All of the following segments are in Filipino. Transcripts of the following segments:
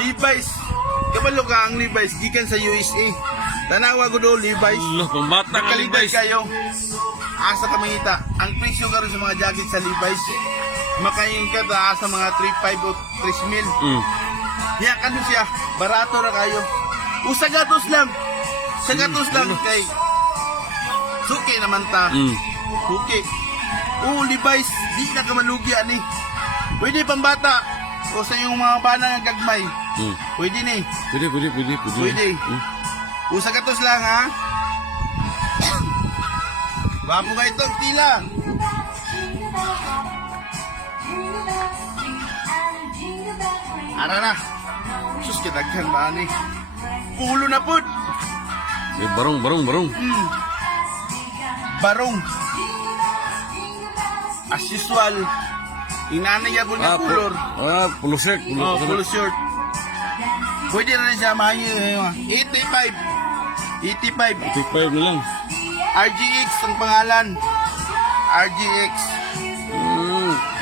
Levi's. Kabalo ka ang Levi's gikan sa USA. Tanawa ko do Levi's. Lo, pambata nga Kalidad Levi's. kayo. Asa ka mangita. Ang presyo karon sa mga jacket sa Levi's. Makain ka ta sa mga 3.5 o 3,000. Ya kano siya, barato na kayo. Usagatos lang. Sagatos lang kay suki naman ta. Suki. Levi's, di na ka malugi ani. Pwede pambata o sa yung mga bana nga gagmay. Pwede ni. Pwede. Usagatos lang ha. Wapo ka itong tila. Ara na. Sus, kitaghan ba ni? Pulo na po. Eh, barong. Barong. As usual. Inanay niya po na color. Pulo shirt. Full short. Pwede na rin siya mahi. 85. 85 na lang. RGX ang pangalan. RGX.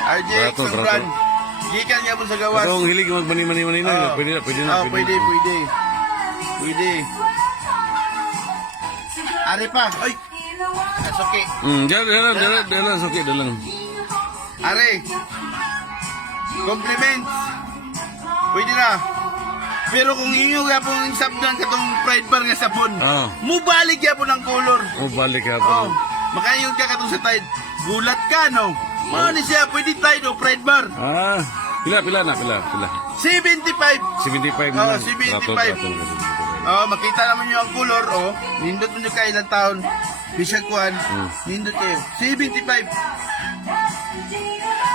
RGX Barato, ang barato. brand. Gikan niya po sa gawas. Ito ang hilig magmani-mani na. Pwede na. Pwede. Ari pa. Ay. That's okay. Dalan. Okay, dalan. Ari. Compliments. Pwede na. Pero kung inyo nga pong sabdan katong Pride Bar nga sabon, mubalik ya po ng color. Balik ka Oh, po. makayong ka katong sa Tide. Gulat ka, no? Mao ni siya, pwede Tide o Pride Bar. Pila na. 75. 75 Oh, na. 75. Barato. Oh, makita naman nyo ang color, oh. Nindot mo nyo kayo ilang taon. Bisag kuhan. Nindot kayo. 75.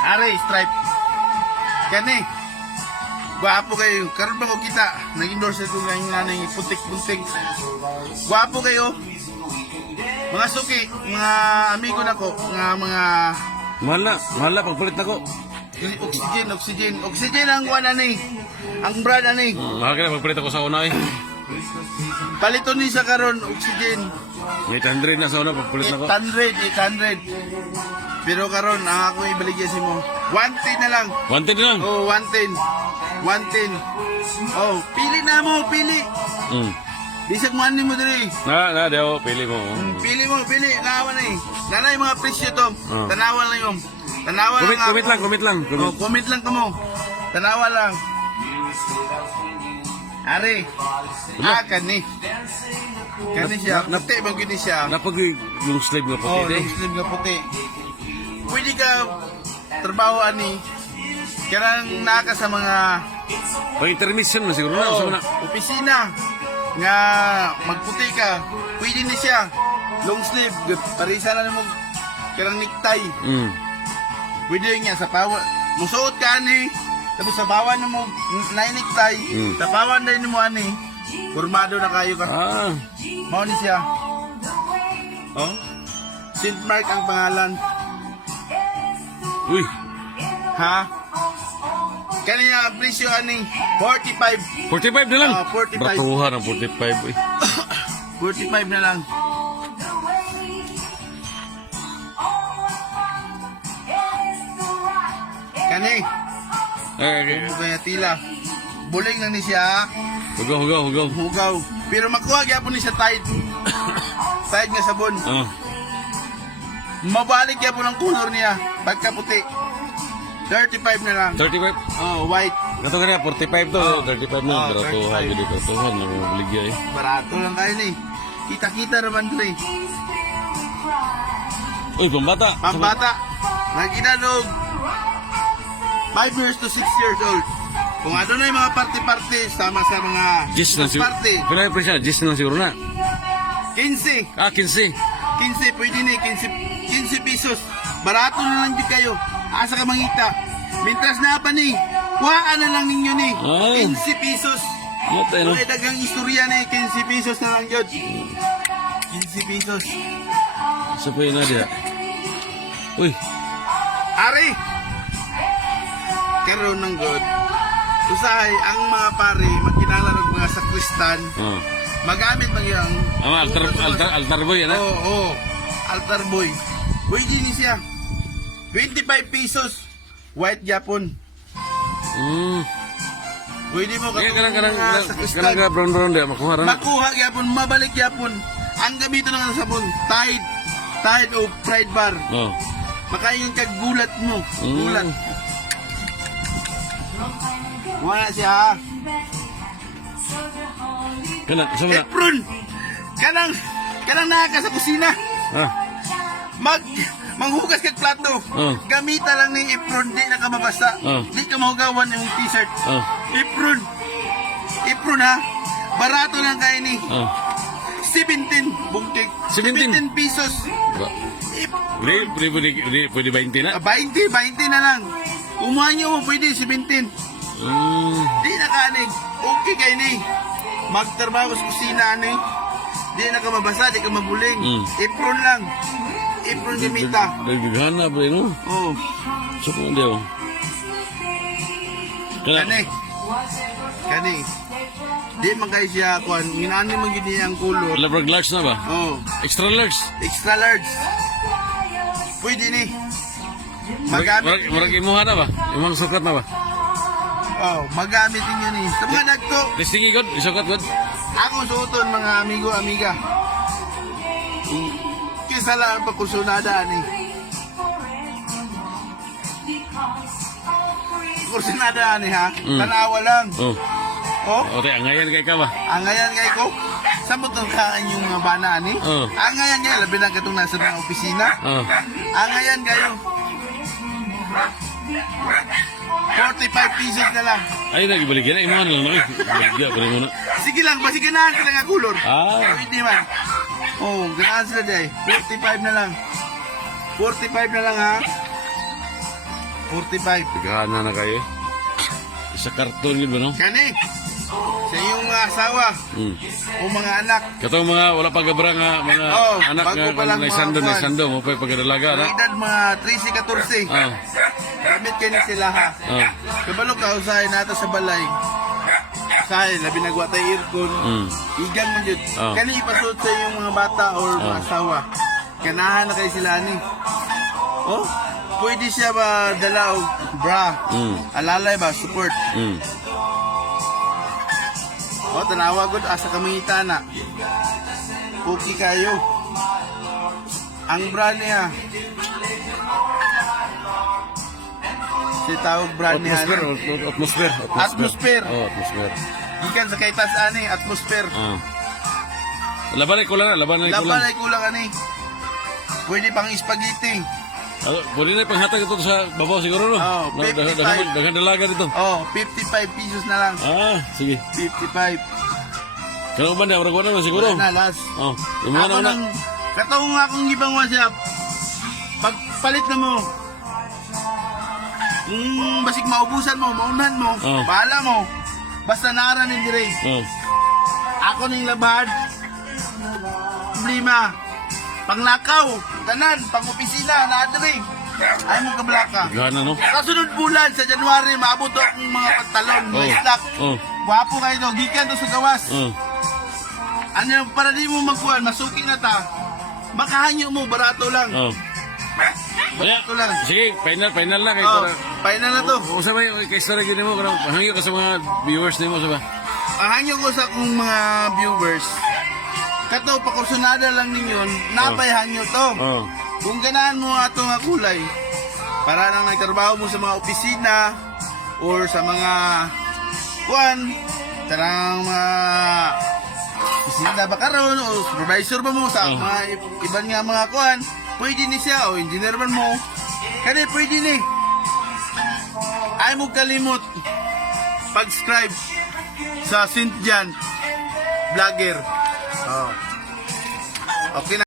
Are, stripe. Kani. Gwapo kayo. Karon ba ko kita? Nag-endorse ko ngayon nga ng putik-putik. Gwapo kayo. Mga suki, mga amigo na ko, mga Mahal na, pagpalit na ko. Oxygen ang one ani. Ang brand ani. Mahal ka na, pagpalit ako sa una eh. Paliton ni sa karon oxygen. 800 na sa una, pagpalit na ko. 800. Pero karon ang ako ibaligyan si mo. 110 na lang. 110 lang. Oh, 110. Oh, pili na mo, pili. Bisag mo ani mo diri. Daw, pili mo. Pili mo, pili. Naawan na eh. Nanay mga presyo to. Tanawan lang yung. Tanawan lang. Comment lang. Oh, comment lang ka mo. Tanawan lang. Are. Kani. Kani siya. Puti bang gini siya. Napag yung slave nga Oh, puti. long sleeve nga puti. Pwede ka trabaho ani. Karang naka sa mga Pang-intermission na siguro na. Sa una. opisina nga magputi ka. Pwede ni siya. Long sleeve. Parisa na mo karang necktie. Pwede nga sa pawa. Musuot ka ani. Tapos sa bawan mo necktie. Sa pawan din mo ani. Formado na kayo ka. Mao ni siya. Oh. St. Mark ang pangalan. Uy, Ha? Kanina ang presyo ani 45. 45 na lang. 45. Bratuhan ang 45. Uy. 45 na lang. Kani, Okay. kaya tila. Buling lang ni siya. Hugaw. Hugaw. Pero makuha gyapon ni siya Tide. Tide nga sabon. Mabalik gyapon ang color niya. Pagka puti. 35 na lang. 35. Oh, white. Kato ka na, 45 to. 35 na. Bratuhan. 35. Hindi bratuhan. Namabaligya eh. Barato lang kayo ni. Kita-kita naman dre. Uy, pambata. Pambata. Naginanog 5 years to 6 years old. Kung ano na yung mga party-party, sama sa mga Gis na siguro. party. Pila yung presyo? Gis na siguro na. 15. 15. 15, pwede na 15 pesos. Barato na lang din kayo. Asa ka mangita. Mintras na pa ni. Kuhaan na lang ninyo ni. Ay. 15 pesos. Mata no. Kung dagang istorya na 15 pesos na lang yun. 15 pesos. Sa pa yun na diya. Uy. Ari! Karoon ng God. Usahay, ang mga pare, magkinala ng mga sakristan, magamit magyang... Altar boy yan ha? Oo, altar boy. Pwede ni siya. 25 pesos. White Japon. Pwede mo Kaya katong sa kristal. kanang brown dia makuha ra. Makuha gyapon, mabalik gyapon. Ang gamiton ng sabon, Tide o Pride Bar. Oh. Makaingon kag gulat mo. Gulat. Wala siya ha. Kana sa mga. Apron. Kanang naka sa kusina. Ah. Manghugas kag plato. Oh. Gamita lang ning apron, di na ka mabasa. Oh. Di ka mahugawan yung t-shirt. Oh. Apron. Apron ha. Barato lang kay ni. Oh. 17 bungkig. 17 pesos. Ba. Pwede 20 na. 20 na lang. Kumuha nyo mo, pwede 17. Di na kanig. Okay kay ni. Magtrabaho sa kusina ni. Di na ka mabasa, di ka mabuling. Apron lang. Apron gamita. Daghan na pre no. Oh. So kung dia. Kani. Di man kay siya kuan, ginani man gid ang kulor. Labrag large na ba? Oh, Extra large. extra large. Pwede ni. Magamit. Murag imuha na ba? Imong sukat na ba? Oh, magamit niyo ni. Sa mga dagko, Testing god, isukat god. ako suoton mga amigo, amiga. Kisa lang pa kursunada ni. Kursunada ni ha. Tanawa lang. Oh. Oh, O tay angayan kay ka ba? angayan kay ko. Sa mo kaan yung mga bana ni? Oh. Angayan kay labi lang katong nasa mga opisina. Oh. Angayan kayo. 45 pesos na lang. Ay nagibalik na imuha na lang na. Baligya pa rin muna. Sige lang, basi ganahan ka lang ang kulor. Ah. Pwede man. Oh, ganahan sila day. 45 na lang. 45 na lang ha. 45. Tagahana na kayo. Sa karton yun ba no? Kani, sa iyong asawa o mga anak. Katong mga wala pa gabra nga mga Oh, anak bago nga pa lang naisando mga naisando mo pa pagdalaga na. May edad mga 13-14. Ah. Gamit kayo sila ha. Ah. Kabalo ka, usahin nato sa balay. Usahin, labi nagwatay aircon. Igang mo yun. Ah. Kani ipasot sa iyong mga bata o mga asawa. Kanahan na kayo sila ni. Oh, pwede siya ba dala og bra? Alalay ba? Support. O, tanawa gud asa kamangita na. Okay kayo. Ang bra niya. Si tawag bra niya. Atmosphere. Atmosphere. Oh, atmosphere. Gikan sa kaitas ani, atmosphere. Ah. Laban ay kulang na, laban ay Laban kulang. ay kulang ani. Pwede pang spaghetti. Pwede na panghatag ito sa babaw siguro no? Oh, 55. Daghang dalaga dito. Oh, 55 pesos na lang. Ah, sige. 55. Kano ba na orang na siguro? Wala na, last. Oh, imo na Ako una. nang, katong nga akong gibangwa siya, pagpalit na mo, basig maubusan mo, maunan mo, Oh. bahala mo, basta naara ni dire. Oh. Ako ning labad, problema, panglakaw, tanan, pang-opisina, naadiri, ay mo kablaka. Gana no? Kasunod bulan sa January, maabot akong mga pantalon, mga Oh. stock. Oh. Wapo kayo to, gikan to sa gawas. Oh. Ano, para di mo magkuhan, masuki na ta. Makahanyo mo, barato lang. Oh. Kaya, Barato lang. sige, final na kay Oh, para. final na to. O sa may kay story gini mo kanang hangyo ka sa mga viewers nimo sa ba? Ahanyo ko sa kong mga viewers. Kato, pakursunada lang ninyo, nabayhan nyo to. Oh. Kung ganahan mo ato nga kulay, para nang nagtrabaho mo sa mga opisina, or sa mga kuan, tarang mga opisina ba karon o supervisor ba mo sa mga iban nga mga kuan, pwede ni siya o engineer man mo. Kani pwede ni. Ay mo kalimot pag-subscribe sa St. John Vlogger. Oh. Okay na.